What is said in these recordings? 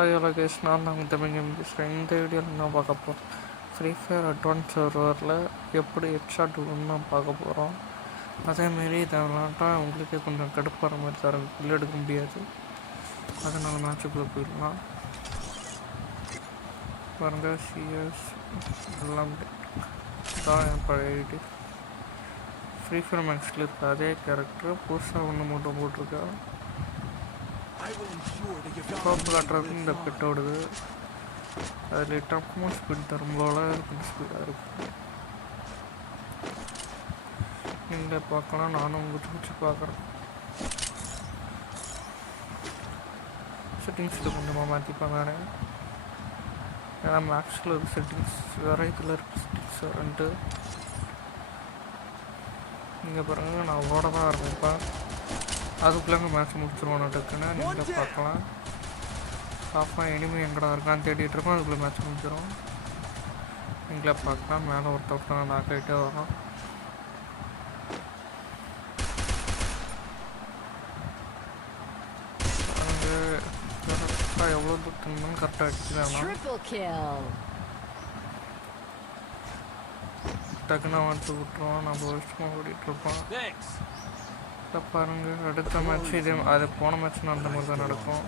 Hi hello case, நான் தான் Tamil game பேசுகிறேன். இந்த வீடியோவில் நான் பார்க்க போகிறோம் ஃப்ரீ ஃபயர் அட்வான்ஸ் சர்வரில் எப்படி ஹெட்ஷாட் விடணும்னு நான் பார்க்க போகிறோம். அதேமாரி இதை விளாண்டா உங்களுக்கே கொஞ்சம் கடுப்பாகிற மாதிரி தர இல்லை எடுக்க முடியாது. அதனால் மேட்சுக்குள்ளே போயிடலாம். பாருங்க, சிஎஸ் எல்லாம் தான் என் பழைய ஐடி. ஃப்ரீ ஃபயர் மேக்ஸில் இருக்க அதே கேரக்டர் புதுசாக ஒன்று மட்டும் போட்டிருக்கா. டாப் காட்டுறதுக்கு இந்த பெட் ஓடுது. அதில் டப்பும் ஸ்பீட் தரும் போல கொஞ்சம் ஸ்பீடாக இருக்கும். நீங்கள் பார்க்கலாம், நானும் உங்களுக்கு வச்சு பார்க்குறேன். செட்டிங்ஸில் கொஞ்சமாக மாற்றிப்பேன் வேறு. ஏன்னா மேக்ஸில் இருக்க செட்டிங்ஸ் வேறு, இதில் இருக்க செட்டிங்ஸ் வேறுன்ட்டு. நீங்கள் பாருங்கள், நான் ஓட தான் ஆரம்பிப்பேன். அதுக்குள்ளே மேட்ச் முடிச்சிருவோம் டக்குன்னு. நீங்கள் பார்க்கலாம், பார்ப்பேன் இனிமே எங்கடா இருக்கான்னு தேடிட்டு இருக்கோம். அதுக்குள்ளே மேட்ச் முடிச்சிடும். நீங்களே பார்க்கலாம், மேலே ஒருத்தர் நாக் ஆகிட்டே வரோம். அங்கே கரெக்டாக எவ்வளோ தூரம் கரெக்டாக அடிச்சுக்கலாம். டக்குன்னு வந்து விட்டுருவோம். நம்ம வருஷமாக ஓடிட்டுருப்போம். இப்போ பாருங்கள், அடுத்த மேட்ச் இதே அது போன மேட்ச் அந்த மாதிரி தான் நடக்கும்.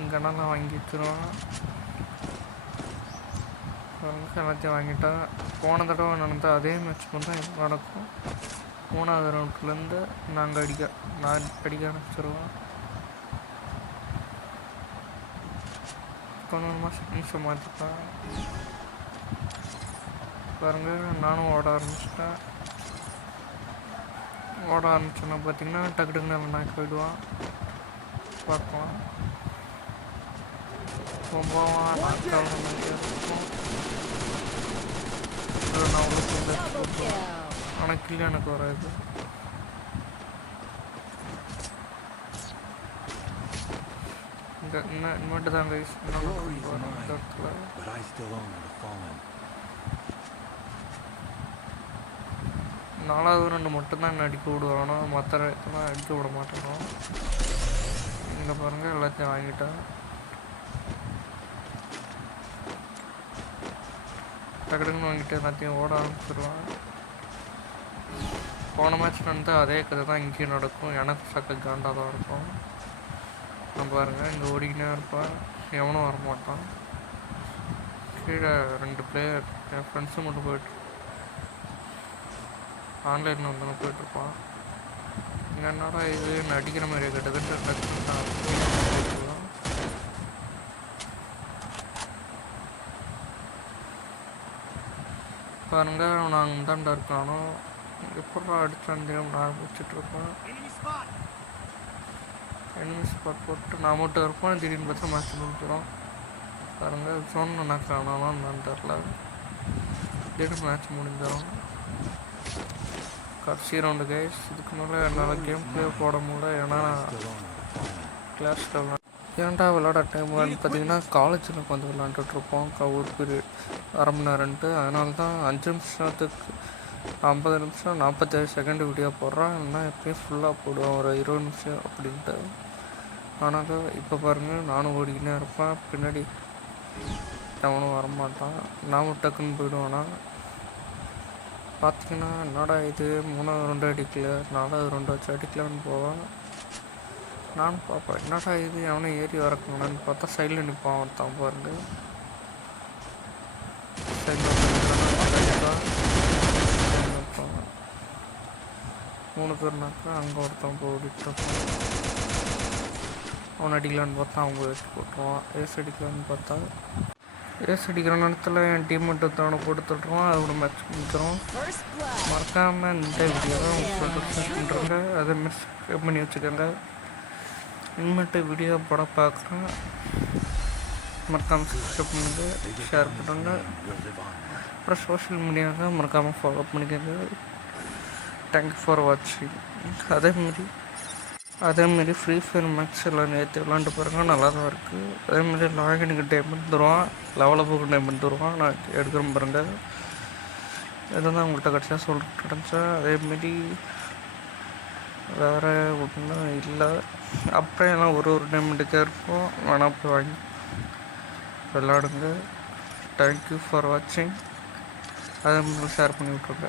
இங்கேனா நான் வாங்கி வச்சுருவேன். எல்லாத்தையும் வாங்கிட்டேன். போன தடவை நடந்த அதே மேட்ச் மட்டும் தான் நடக்கும். 3வது ரவுண்ட்லேருந்து நான் அடிக்க ஆரம்பிச்சிருவேன். கொஞ்சமாக செட்டிங்ஸை மாற்றிப்பேன். பாருங்கள், நானும் ஓட ஆரம்பிச்சிட்டேன். ஓட ஆரம்பிச்சோன்னா பார்த்தீங்கன்னா டக்கு டக்குன்னு நாக்கு போயிடுவான். பார்க்கலாம், ரொம்ப நாக்காக இருக்கும். நான் உங்களுக்கு ஆனால் கில்லு எனக்கு வராது. இன்வெர்ட்டு தான் கைஸ் இந்த இடத்துல. 4வது ரவுண்டு மட்டும்தான் என்ன அடிக்க விடுவானோ, மற்ற இடத்துலாம் அடிக்க விட மாட்டேனோ. இங்கே பாருங்கள், எல்லாத்தையும் வாங்கிட்டேன். டக்குன்னு வாங்கிட்டு எல்லாத்தையும் ஓட ஆரம்பிச்சிடுவேன். போன மேட்ச் நடந்து அதே கதை தான் இங்கேயும் நடக்கும். எனக்கு சக்க காண்டாக தான் இருக்கும். நான் பாருங்கள், இங்கே ஓடிக்கினே இருப்பேன், எவனும் வரமாட்டான். கீழே 2 பிளேயர் என் ஃப்ரெண்ட்ஸும் மட்டும் போய்ட்டு ஆன்லைனில் வந்து போயிட்டுருப்பான். இங்கே என்னடா இது அடிக்கிற மாதிரி கிட்டத்தட்ட பாருங்க, நான் இந்தாண்டா இருக்கானோ எப்படா அடிச்சான் நான் வச்சுட்ருப்பேன். எனிமி ஸ்பாட் போட்டு நான் மட்டும் இருப்பேன். திடீர்னு பார்த்தா மேட்ச் முடிச்சிடும். பாருங்கள், சொன்ன நான் காணாலும் என்னன்னு தெரில. திடீர்னு மேட்ச் முடிஞ்சிடும். கடைசி ரவுண்டு கைஸ். இதுக்கு மேலே என்னால் கேம் பிளே போட முடியல. ஏன்னா கிளாஸில் ஏன்டா விளாட டைம் பார்த்தீங்கன்னா காலேஜில் வந்து விளாண்டுட்ருப்போம். ஒரு பீரியட் அரை மணி நேரம்ட்டு. அதனால தான் 5 நிமிஷத்துக்கு 50 நிமிஷம் 47 செகண்ட் வீடியோ போடுறேன். இல்லைன்னா எப்பயும் ஃபுல்லாக போடுவேன், ஒரு 20 நிமிஷம் அப்படின்ட்டு. ஆனால் இப்போ பாருங்கள், நானும் ஓடிக்கினே இருப்பேன். பின்னாடி எவனும் வரமாட்டான். நானும் டக்குன்னு போயிடுவேன்னா. பார்த்தீங்கன்னா என்னடா இது 3வது ரவுண்டு அடிக்கல, 4வது ரவுண்டு வச்சு அடிக்கலான்னு போவேன். நானும் பார்ப்பேன், என்னடா இது எவனும் ஏறி வரக்கணும்னு பார்த்தா சைடில் நிற்பான் ஒருத்தான். பாருங்க, சைடில் 3 பேர்னாக்கா அங்கே ஒருத்தன் போயிட்டு இருப்பான். அவன் அடிக்கலான்னு பார்த்தா அவங்க வச்சு போட்டுருவான். ஏஸ் அடிக்கலான்னு பார்த்தா ஏஸ் அடிக்கிற நேரத்தில் என் டீம் மட்டும் தவணை போட்டு தட்டுருவான். அதோட மேட்ச் முடிச்சிடும். மறக்காமல் இந்த வீடியோவை உங்களுக்கு பண்ணுறேங்க. அதை சப்ஸ்கிரைப் பண்ணி வச்சுக்கோங்க. இனிமேட்டு வீடியோ படம் பார்க்குறேன். மறக்காமல் சப்ஸ்கிரைப் பண்ணுங்க, ஷேர் பண்ணுங்க. அப்புறம் சோஷியல் மீடியாவில் மறக்காமல் ஃபாலோ பண்ணிக்கோங்க. தேங்க்யூ ஃபார் வாட்சிங். அதேமாரி ஃப்ரீ ஃபயர் மேக்ஸ் எல்லாம் நேற்று விளாண்டு பாருங்கள், நல்லா தான் இருக்குது. அதேமாரி லாகினுக்கு டைமண்ட் தருவான், லெவலில் போக டைமண்ட் தருவான். நான் எடுக்கிறேன் பாருங்கள். இதுதான் உங்கள்கிட்ட கடைசியாக சொல்லிட்டு கிடச்சேன். அதேமாரி வேறு ஒன்றும் இல்லை. அப்புறம் எல்லாம் ஒரு டைமண்டுக்கே இருக்கும், வேணால் போய் வாங்கி விளாடுங்க. தேங்க்யூ ஃபார் வாட்சிங். அதை மட்டும் ஷேர் பண்ணி விட்ருங்க.